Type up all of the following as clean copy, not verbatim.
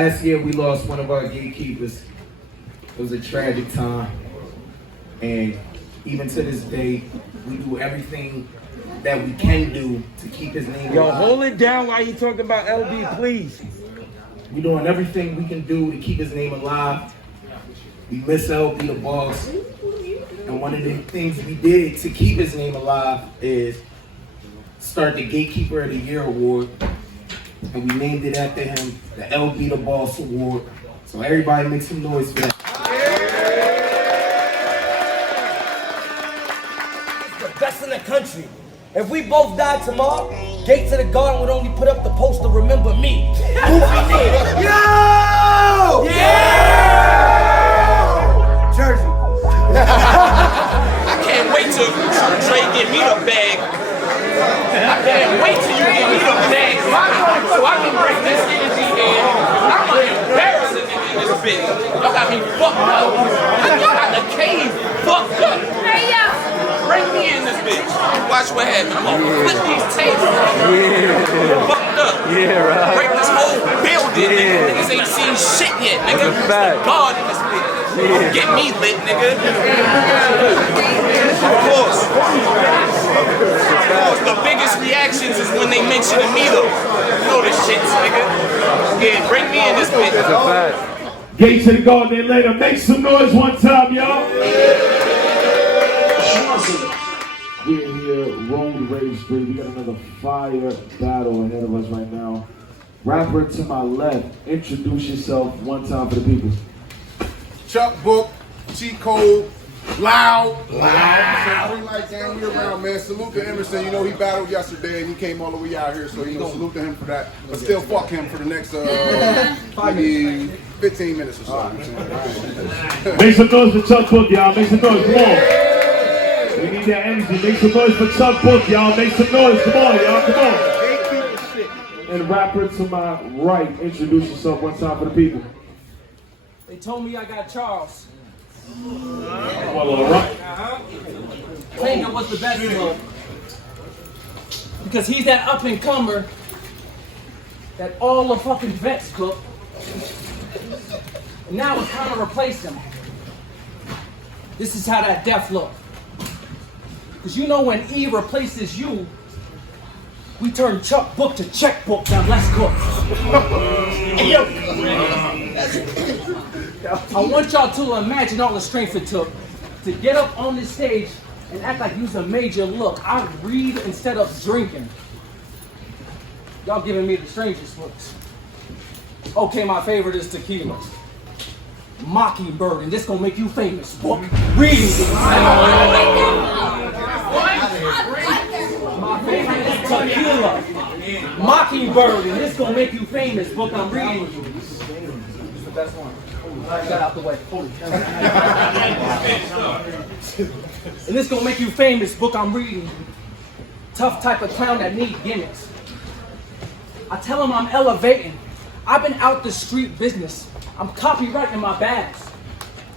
Last year we lost one of our gatekeepers. It was a tragic time. And even to this day, we do everything that we can do to keep his name alive. Yo, hold it down while you talking about LB, please. We're doing everything we can do to keep his name alive. We miss LB the boss. And one of the things we did to keep his name alive is start the Gatekeeper of the Year Award. And we named it after him, the LB the Boss Award. So everybody make some noise for that. It's the best in the country. If we both died tomorrow, Gates of the Garden would only put up the poster, remember me. Goofy nigga. Yo! Yeah! Jersey. I can't wait till Trey get me the bag. I can't wait till you get me the bag so I can bring this energy in. I'm gonna embarrass a nigga in this bitch. Y'all got me fucked up. Y'all got the cave fucked up. Hey, yo! Bring me in this bitch. Watch what happens. I'm gonna flip these tables. Fucked up. Yeah, right. Break this whole building, nigga. Niggas ain't seen shit yet, nigga. That's a fact. God in this bitch. Yeah. Get me lit, nigga. Of course. The biggest reactions is when they mention me though. You know the shits, nigga. Yeah, bring me in this bitch. That's a fact. Gates of the Garden later. Make some noise one time, y'all. We're here, Road Rage 3. We got another fire battle ahead of us right now. Rapper to my left, introduce yourself one time for the people. Chuck Book, cheat code, loud. Green light gang, we around, man. Salute to Emerson. You know he battled yesterday and he came all the way out here, so you know salute to him for that. But still, fuck him for the next maybe 15 minutes or so. Make some noise for Chuck Book, y'all. Make some noise. Come on. We need that energy. Make some noise for Chuck Book, y'all. Make some noise. Come on, y'all. Come on. And rapper to my right, introduce yourself one time for the people. They told me I got Charles. Well, all right. Tanger was the best one. Because he's that up and comer that all the fucking vets cook. And now it's time to replace him. This is how that death look. Because you know when E replaces you, we turn Chuck Book to checkbook. Now let's cook. Hey, yo. I want y'all to imagine all the strength it took to get up on this stage and act like you's a major look. I read instead of drinking. Y'all giving me the strangest looks. Okay, my favorite is tequila. Mockingbird, and this gonna make you famous. Book reading. My favorite is tequila. Mockingbird, and this gonna make you famous. Book I'm reading you. This is the best one. Got out the way. And this gonna make you famous. Book I'm reading. Tough type of clown that need gimmicks. I tell him I'm elevating. I've been out the street business. I'm copywriting my bags.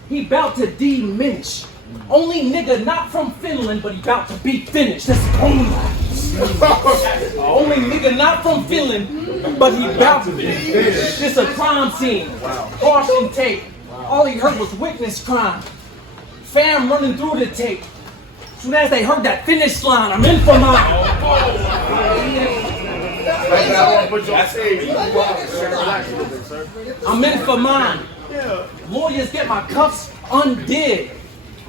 He bout to diminish. Only nigga not from Finland, but he bout to be finished. That's only. Only nigga not from Finland, but he bout to be finished. This a crime scene. Caution tape. All he heard was witness crime. Fam running through the tape. Soon as they heard that finish line, I'm in for mine. I'm in for mine. Lawyers get my cuffs undid.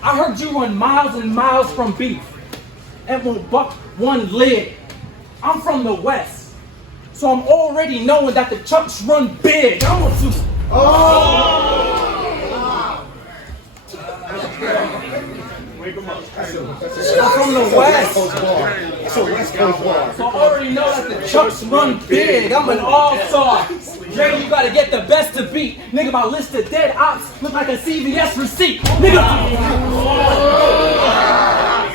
I heard you run miles and miles from beef and won't buck one lid. I'm from the West, so I'm already knowing that the Chucks run big. I'm gonna do. I'm from the West, so I already know that the Chucks run big. I'm an all-star. Dre, you gotta get the best to beat. Nigga, my list of dead ops look like a CVS receipt. Nigga,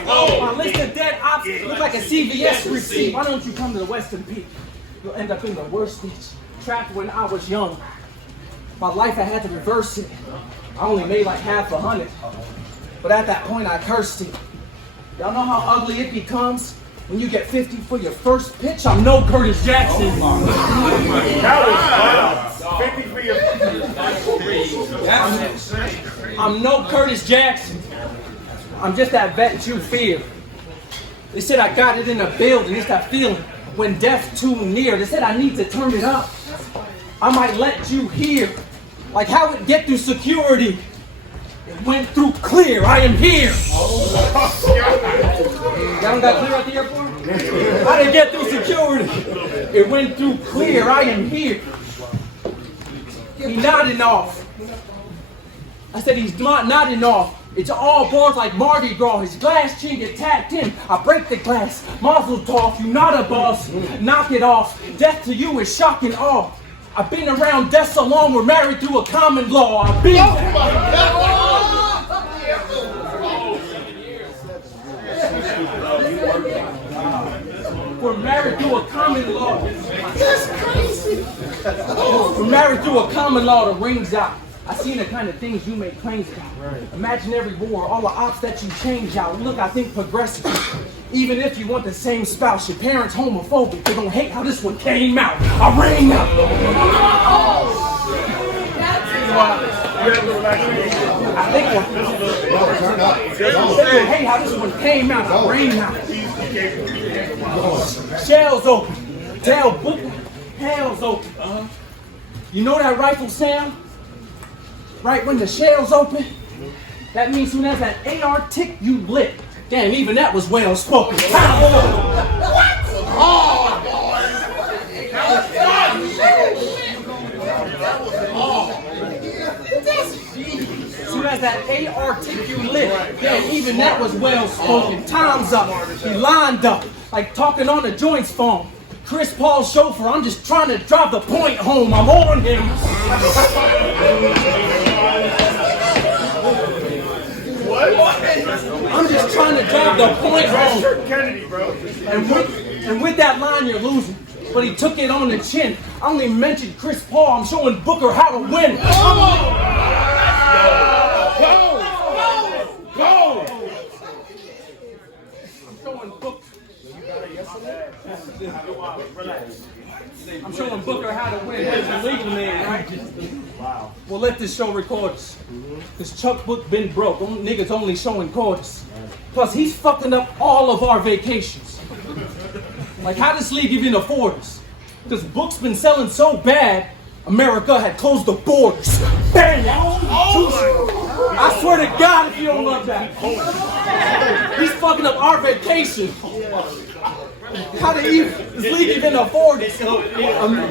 my list of dead ops look like a CVS receipt. Why don't you come to the Western Peak? You'll end up in the worst ditch. Trapped when I was young. My life, I had to reverse it. I only made like $500. But at that point, I cursed it. Y'all know how ugly it becomes? When you get 50 for your first pitch, I'm no Curtis Jackson. 50 for your. I'm no Curtis Jackson. I'm just that vet you fear. They said I got it in the building. It's that feeling when death's too near. They said I need to turn it up. I might let you hear. Like how it get through security. It went through clear. I am here. Y'all got clear at the airport? I didn't get through security. It went through clear. I am here. He nodding off. I said he's not nodding off. It's all bars like Mardi Gras. His glass chin get tapped in. I break the glass. Mazel tov, you not a boss. Knock it off. Death to you is shock and awe. I've been around death so long, we're married through a common law. I've been We're married through a common law. That's crazy. We're married through a common law that rings out. I seen the kind of things you make claims about. Right. Imaginary war, all the ops that you change out. Look, I think progressive. Even if you want the same spouse, your parents homophobic. They don't hate how this one came out. I rang out. I think they don't hate how this one came out. I rang out. Shells open. Tail book. Hell's open. You know that rifle sound? Right when the shell's open, that means soon as that AR tick, you lit. Damn, even that was well spoken. What? Oh, boy. Soon as that AR tick, you lit. Damn, even that was well spoken. Time's up. He lined up, like talking on the joints phone. Chris Paul's chauffeur, I'm just trying to drive the point home. I'm on him. I'm just trying to drive the point home. Kennedy, bro. And with that line, you're losing. But he took it on the chin. I only mentioned Chris Paul. I'm showing Booker how to win. Go! I'm showing Booker. I'm showing Booker how to win. That's a legal man, right? Wow. Well, let this show record us. Because Chuck Book been broke. Niggas only showing quarters. Plus, he's fucking up all of our vacations. Like, how this league even afford us? Because Book's been selling so bad, America had closed the borders. Bang! I swear to God if you don't love that. He's fucking up our vacation. How did this league even afford it?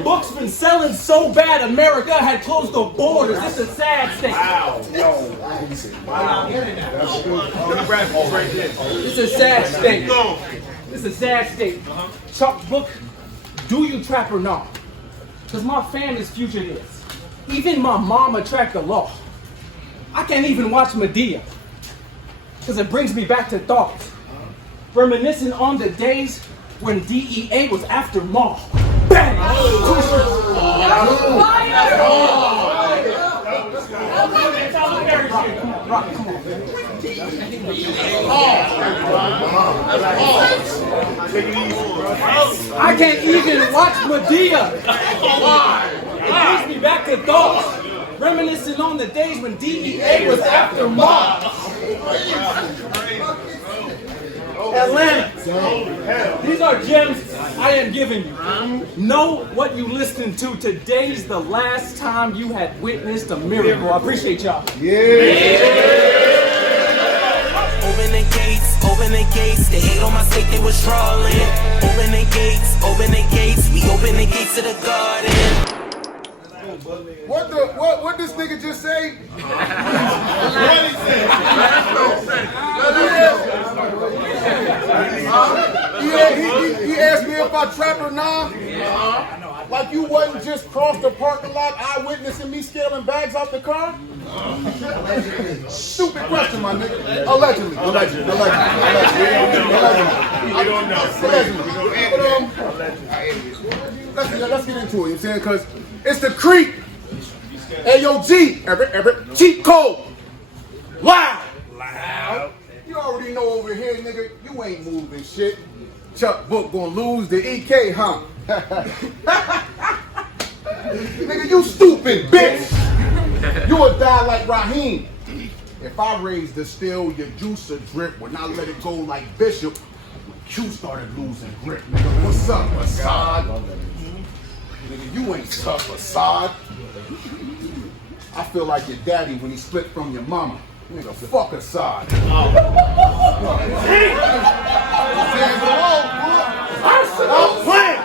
Book's been selling so bad, America had closed the borders. It's a sad state. Wow. It's a sad state. It's a sad state. Chuck Book, do you trap or not? Because my family's fugitives. Even my mama tracked the law. I can't even watch Medea. Because it brings me back to thoughts. Reminiscing on the days when DEA was after Ma. Bang! Rock, come on. I can't even watch Medea. It brings me back to thoughts. Reminiscing on the days when DEA was after Ma. Atlanta. These are gems I am giving you. Know what you listening to. Today's the last time you had witnessed a miracle. I appreciate y'all. Open the gates, they hate on my state, they was trolling. Open the gates, we open the gates to the garden. What this nigga just say? He asked me if I trap or not. Like you wasn't just cross the parking lot eyewitnessing me scaling bags out the car? Stupid question, my nigga. Allegedly. We don't know. Let's get into it, you know what I'm saying? Because it's the creep. AOG, Everett, cheat code. Loud. You already know over here, nigga, you ain't moving shit. Chuck Book gonna lose the EK, huh? Nigga, you stupid, bitch. You would die like Raheem. If I raised the still, your juice would drip. When I let it go like Bishop, Q started losing grip. Nigga, what's up, Assad? Nigga, you ain't tough, Assad. I feel like your daddy when he split from your mama. Nigga, fuck Assad. I'm playing.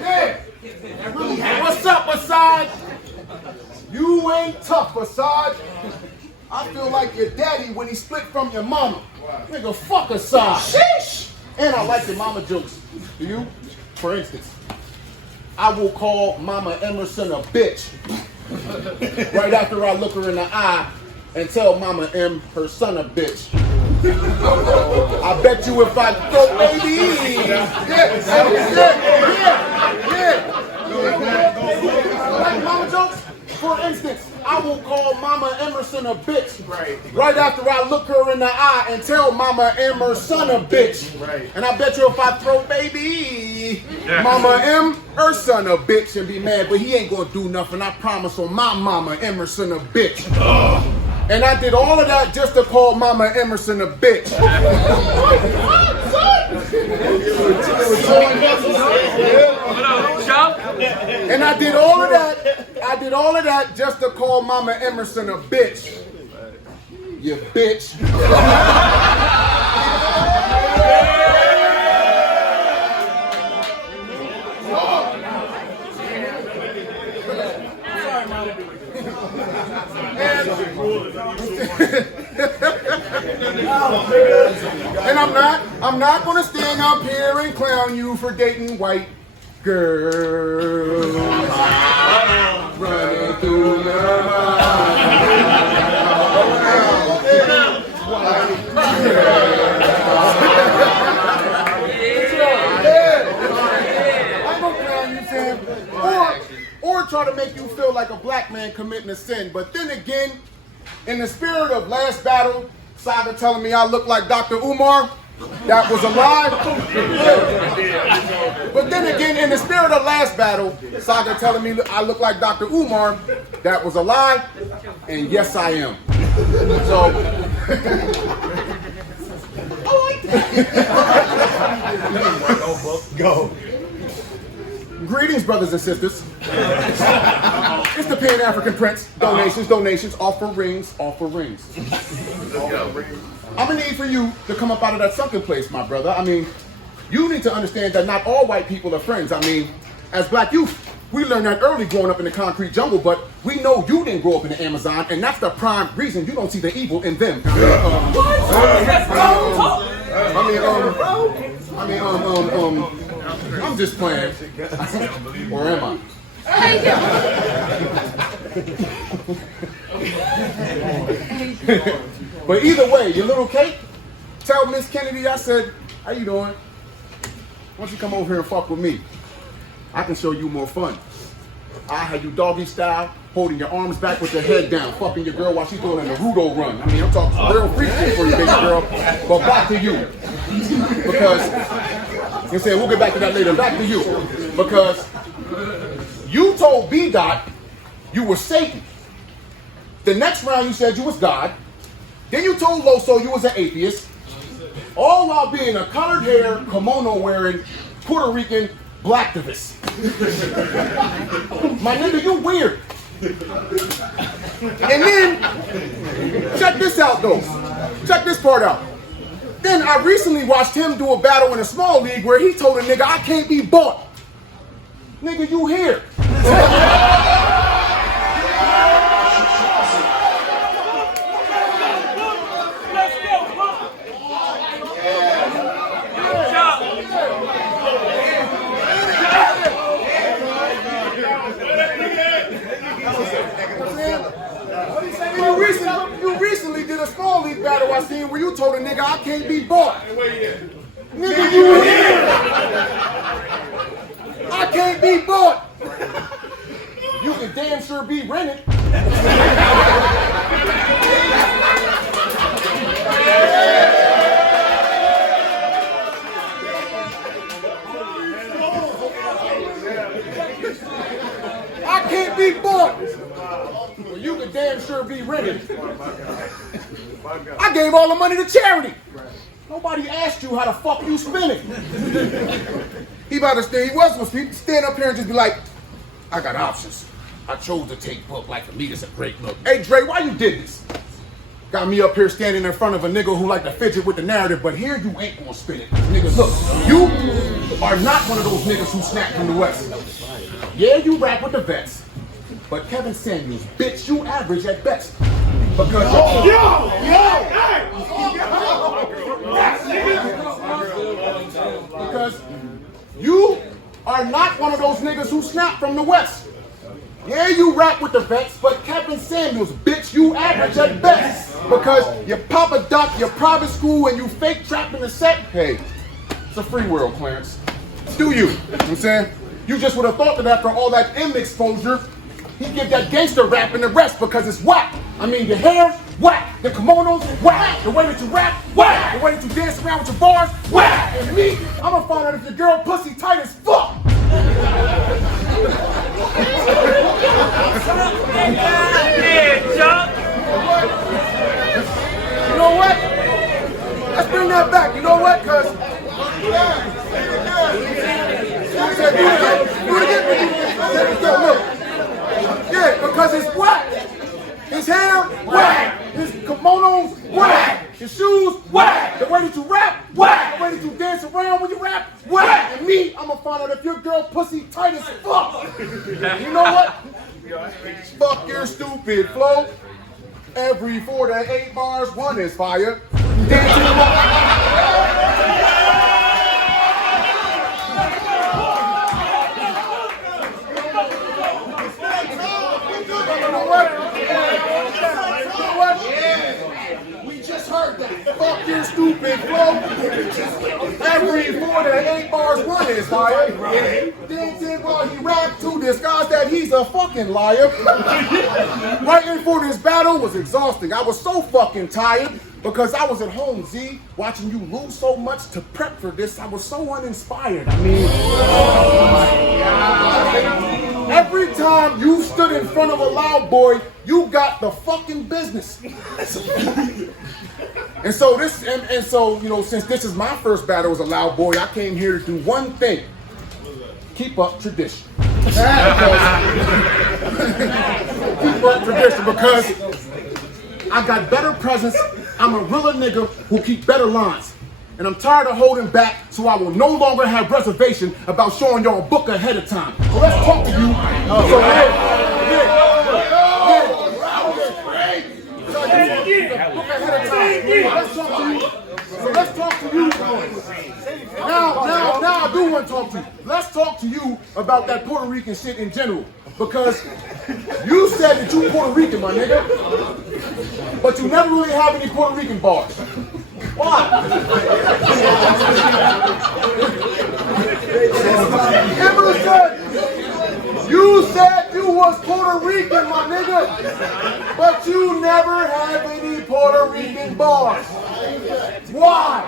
Yeah. What's up, Assad? You ain't tough, Assad. I feel like your daddy when he split from your mama. Nigga, fuck Assad. Sheesh. And I like your mama jokes. Do you? For instance, I will call Mama Emerson a bitch right after I look her in the eye and tell Mama M her son a bitch. I bet you if I throw baby. Like mama jokes? For instance, I will call Mama Emerson a bitch right after I look her in the eye and tell Mama Emerson a bitch. And I bet you if I throw baby, Mama M, her son a bitch and be mad, but he ain't gonna do nothing. I promise on my Mama Emerson a bitch. And I did all of that just to call Mama Emerson a bitch. And I did all of that just to call Mama Emerson a bitch. You bitch. And I'm not gonna stand up here and clown you for dating white girls. Running through the I'm gonna clown you, Sam. Or try to make you feel like a black man committing a sin. But then again, in the spirit of last battle, Saga telling me I look like Dr. Umar, that was a lie. But then again, in the spirit of last battle, Saga telling me I look like Dr. Umar, that was a lie. And yes, I am. So, I like that. Go. Greetings, brothers and sisters. It's the Pan-African Prince. Donations, offerings. I'm gonna need for you to come up out of that sunken place, my brother. I mean, you need to understand that not all white people are friends. I mean, as black youth, we learned that early growing up in the concrete jungle, but we know you didn't grow up in the Amazon, and that's the prime reason you don't see the evil in them. I'm just playing. Or am I? But either way, your little cake, tell Miss Kennedy I said, how you doing? Why don't you come over here and fuck with me? I can show you more fun. I had you doggy style, holding your arms back with your head down, fucking your girl while she's doing a Naruto run. I mean, I'm talking real free shit for you, baby girl. But back to you. Because, you say, we'll get back to that later. Back to you. Because you told B-Dot you were Satan. The next round you said you was God. Then you told Loso you was an atheist. All while being a colored hair, kimono wearing, Puerto Rican blacktivist. My nigga, you weird. And then, check this out though. Check this part out. Then I recently watched him do a battle in a small league where he told a nigga, I can't be bought. Nigga, you here. You recently did a small league battle I seen where you told a nigga I can't be bought. Nigga, you here? I can't be bought. You can damn sure be rented. I gave all the money to charity. Nobody asked you how the fuck you spent it. He about to stay, he was stand up here and just be like, I got options. I chose to take Book like for me, it's a great look. Hey Dre, why you did this? Got me up here standing in front of a nigga who like to fidget with the narrative, but here you ain't gonna spin it. Niggas, look, you are not one of those niggas who snap from the West. Yeah, you rap with the vets, but Kevin Samuels, bitch, you average at best. Because because you are not one of those niggas who snap from the West. Yeah, you rap with the vets, but Kevin Samuels, bitch, you average at best. Because you papa duck, your private school, and you fake trap in the set. Hey, it's a free world, Clarence. Do you? You know what I'm saying? You just would have thought that after all that M exposure, he'd give that gangster rap and the rest because it's whack. I mean, your hair, whack. The kimonos, whack. The way that you rap, whack. The way that you dance around with your bars, whack. And me, I'm gonna find out if your girl pussy tight as fuck. You know what? Let's bring that back. You know what? Cause yeah, because it's whack. His hair, whack. His kimonos, whack. His shoes, whack. The way that you rap, whack. The way that you dance around when you rap, whack. And me, I'm gonna find out if your girl pussy tight as fuck. You know what? Fuck your stupid flow. Every 4 to 8 bars, one is fire. Dancing fuck your stupid flow. Every 4 to 8 bars, one is fire. Dancing while he rap to disguise that he's a fucking liar. Writing for this battle was exhausting. I was so fucking tired because I was at home, Z, watching you lose so much to prep for this. I was so uninspired. I mean, every time you stood in front of a loud boy, you got the fucking business. And so you know, since this is my first battle as a loud boy, I came here to do one thing: keep up tradition. Keep up tradition because I got better presence. I'm a realer nigga who keep better lines. And I'm tired of holding back, so I will no longer have reservation about showing y'all a book ahead of time. So let's talk to you. Let's talk to you. Now I do want to talk to you. Let's talk to you about that Puerto Rican shit in general. Because you said that you Puerto Rican, my nigga. But you never really have any Puerto Rican bars. Why? Emerson, you said you was Puerto Rican, my nigga. But you never have any Puerto Rican bars. Why?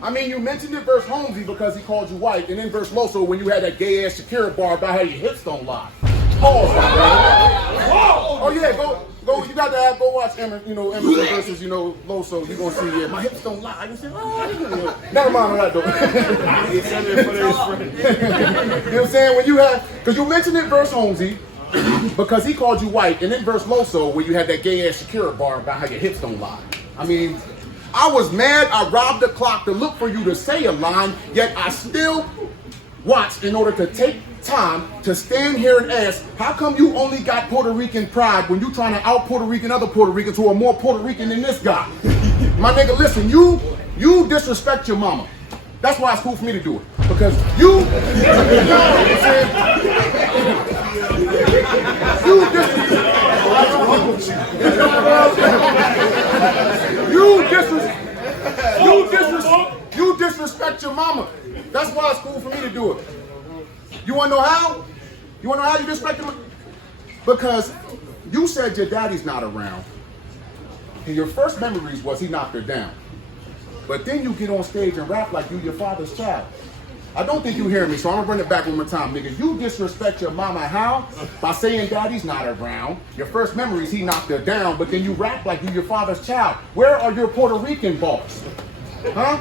I mean, you mentioned it verse Holmesy because he called you white, and then verse Loso when you had that gay ass Shakira bar about how your hips don't lie. Pause, my man. Oh yeah, go. You got to have go watch Emerson versus Loso. You gonna see my hips don't lie. You say, never mind on that though. You know what I'm saying? When you have, because you mentioned it verse Holmesy because he called you white, and then verse Loso where you had that gay ass Shakira bar about how your hips don't lie. I mean, I was mad I robbed the clock to look for you to say a line, yet I still watched in order to take time to stand here and ask, how come you only got Puerto Rican pride when you trying to out Puerto Rican other Puerto Ricans who are more Puerto Rican than this guy? My nigga, listen, you disrespect your mama. That's why it's cool for me to do it. Because you disrespect your mama. That's why it's cool for me to do it. You wanna know how? You wanna know how you disrespect your mama? Because you said your daddy's not around. And your first memories was he knocked her down. But then you get on stage and rap like you your father's child. I don't think you hear me, so I'm gonna run it back one more time, nigga. You disrespect your mama how? By saying daddy's not around. Your first memory is he knocked her down, but then you rap like you your father's child. Where are your Puerto Rican bars? Huh?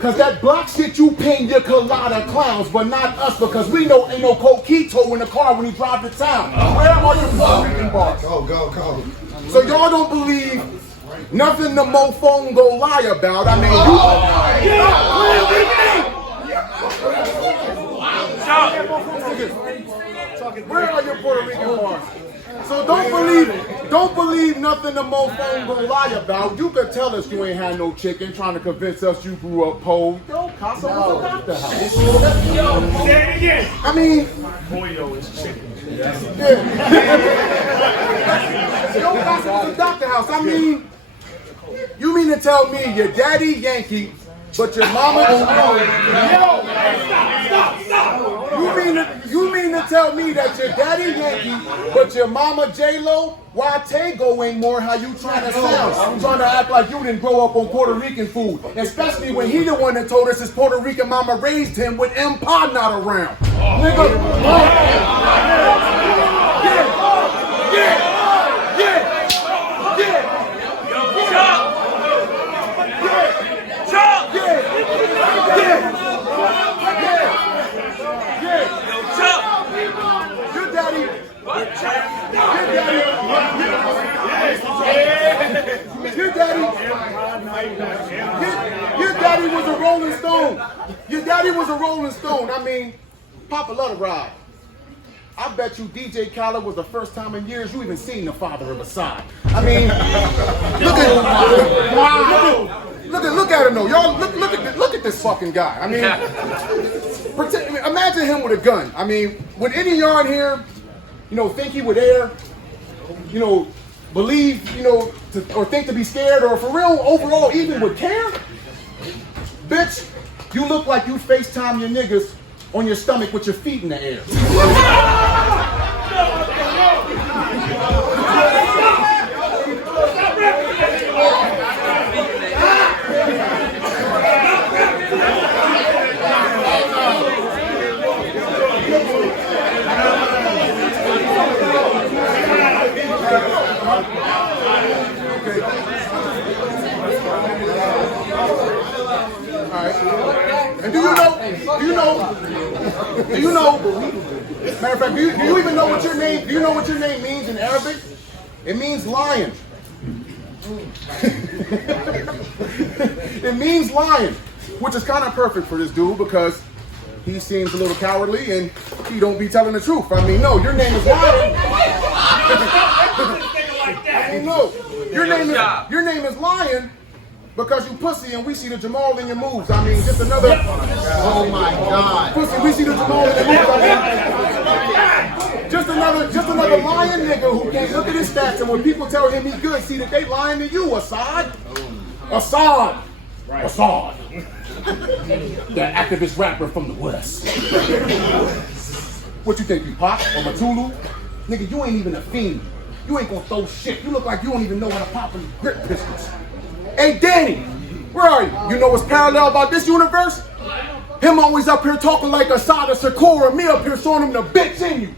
Cause that black shit you paint your colada clowns, but not us, because we know ain't no coquito in the car when you drive to town. Where are your Puerto Rican bars? Go. So y'all don't believe nothing the mofo go lie about. I mean, where are your Puerto Rican bars? So don't believe nothing the mofo go lie about. You could tell us you ain't had no chicken, trying to convince us you grew up poor. Yo, Casa was a doctor house. Say it again. I mean, Pollo is chicken. Yeah. Yo, Casa was a doctor house. I mean, you mean to tell me your daddy Yankee, but your mama stop. You mean to tell me that your daddy Yankee, but your mama J-Lo, why Tego ain't more how you trying to sound? I'm trying to act like you didn't grow up on Puerto Rican food, especially when he the one that told us his Puerto Rican mama raised him with M-Pa not around. Nigga. Your daddy was a Rolling Stone. Your daddy was a Rolling Stone. I mean, Papa love to ride. I bet you DJ Khaled was the first time in years you even seen the father of a side. I mean, look at him though. Y'all look at this fucking guy. I mean, imagine him with a gun. I mean, would any of y'all in here, think he would dare, believe, or think to be scared, or for real, overall, even would care? Bitch, you look like you FaceTime your niggas on your stomach with your feet in the air. And do you know, matter of fact, do you even know what your name, means in Arabic? It means lion. It means lion, which is kind of perfect for this dude because he seems a little cowardly and he don't be telling the truth. I mean, no, your name is lion. I mean, no, your name is lion. Because you pussy and we see the Jamal in your moves. I mean, just another. Oh my God. Pussy, we see the Jamal in your moves. I mean, just another lying nigga who can't look at his stats, and when people tell him he's good, see that they lying to you, Assad. Assad. That activist rapper from the West. What you think, you Pop or Matulu? Nigga, you ain't even a fiend. You ain't gonna throw shit. You look like you don't even know how to pop in grip pistols. Hey, Danny, where are you? You know what's parallel about this universe? Him always up here talking like Assad or Sakura, me up here showing him the bitch in you.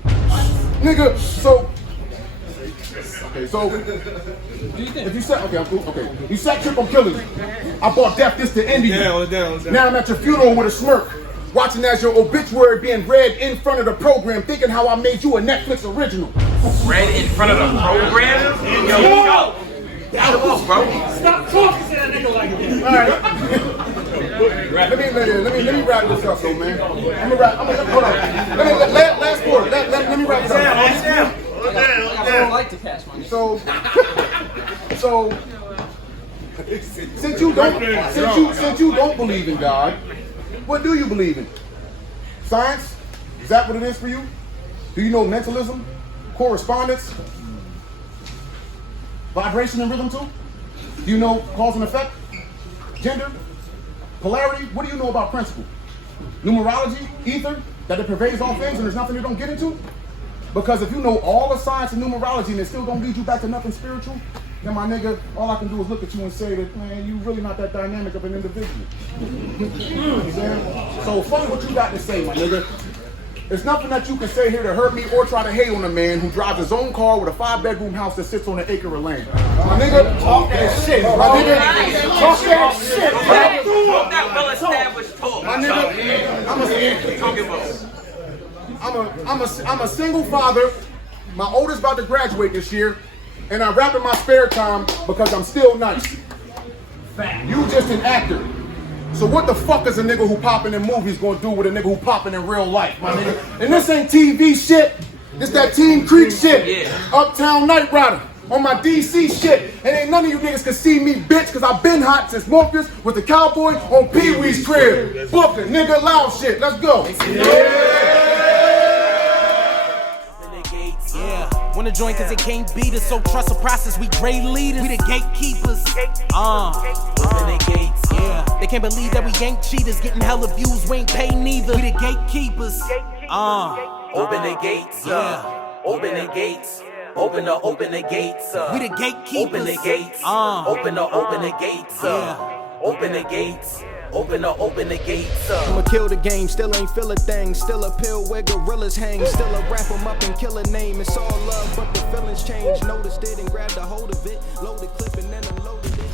Nigga, so if you said, okay, I'm cool, okay. You said trip, I'm killing you. I bought death this to end you. Now I'm at your funeral with a smirk, watching as your obituary being read in front of the program, thinking how I made you a Netflix original. Read in front of the program? Yo. Bro. Stop talking to that nigga like this. All right. Let me wrap this up, though, man. Hold on. Last quarter. Let me wrap this up. I don't like to cash money. So since you don't believe in God, what do you believe in? Science? Is that what it is for you? Do you know mentalism? Correspondence? Vibration and rhythm too? Do you know cause and effect? Gender? Polarity? What do you know about principle? Numerology? Ether? That it pervades all things and there's nothing you don't get into? Because if you know all the science and numerology and it still don't lead you back to nothing spiritual, then my nigga, all I can do is look at you and say that, man, you really not that dynamic of an individual. You know what I'm saying? So fuck what you got to say, my nigga. There's nothing that you can say here to hurt me or try to hate on a man who drives his own car with a 5-bedroom house that sits on an acre of land. My nigga, talk that shit. My nigga, talk that shit. Talk that well-established talk. My nigga, I'm a single father. My oldest about to graduate this year, and I rap in my spare time because I'm still nice. You just an actor. So what the fuck is a nigga who popping in movies gonna do with a nigga who popping in real life, my nigga? And this ain't TV shit. This that Team Creek shit. Uptown Night Rider. On my DC shit. And ain't none of you niggas can see me, bitch, cause I've been hot since Morpheus with the cowboy on Pee Wee's crib. Brooklyn, nigga, loud shit. Let's go. Wanna join cause it can't beat us, so trust the process, we great leaders. We the gatekeepers. Open the gates, yeah. They can't believe that we ain't cheaters, getting hella views, we ain't pay neither. We the gatekeepers. Open the gates, yeah. Open the gates. Open the gates. We the gatekeepers. Open the gates. Open the gates. Yeah. Open the gates. Open the gates. I'ma kill the game, still ain't feel a thing. Still a pill where gorillas hang. Still a wrap 'em up and kill a name. It's all love, but the feelings change. Noticed it and grabbed a hold of it. Loaded clip and then unloaded it.